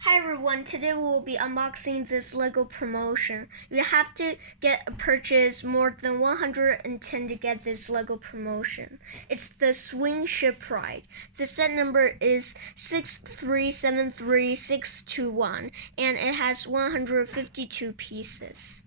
Hi everyone, today we will be unboxing this LEGO promotion. You have to purchase more than 110 to get this LEGO promotion. It's the Swing Ship Ride. The set number is 6373621 and it has 152 pieces.